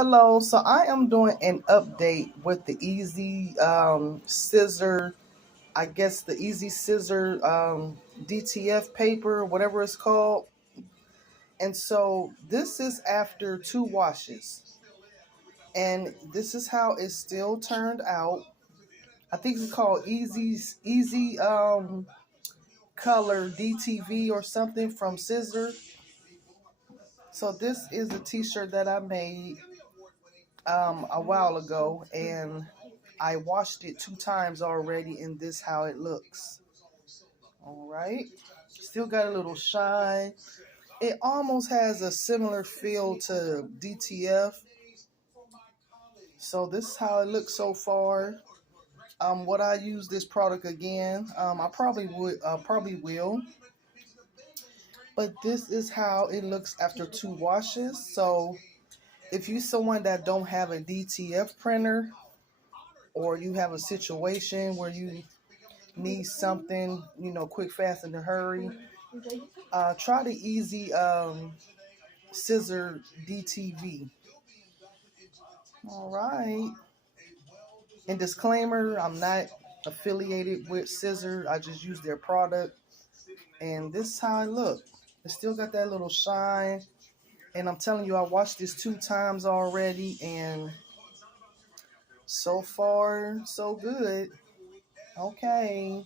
Hello, so I am doing an update with the Easy Scissor, I guess the Easy Scissor DTF paper, whatever it's called. And so this is after 2 washes. And this is how it still turned out. I think it's called Easy Color DTV or something from Siser. So this is a t-shirt that I made a while ago, and I washed it 2 times already, and this how it looks. All right, still got a little shine. It almost has a similar feel to DTF. So this is how it looks so far. Would I use this product again? I probably would. Probably will. But this is how it looks after 2 washes. So if you're someone that don't have a DTF printer, or you have a situation where you need something, quick, fast, in a hurry, try the Easy Scissor DTV. All right. And disclaimer, I'm not affiliated with Scissor. I just use their product. And this is how it look. It still got that little shine. And I'm telling you, I watched this 2 times already. And so far, so good. Okay.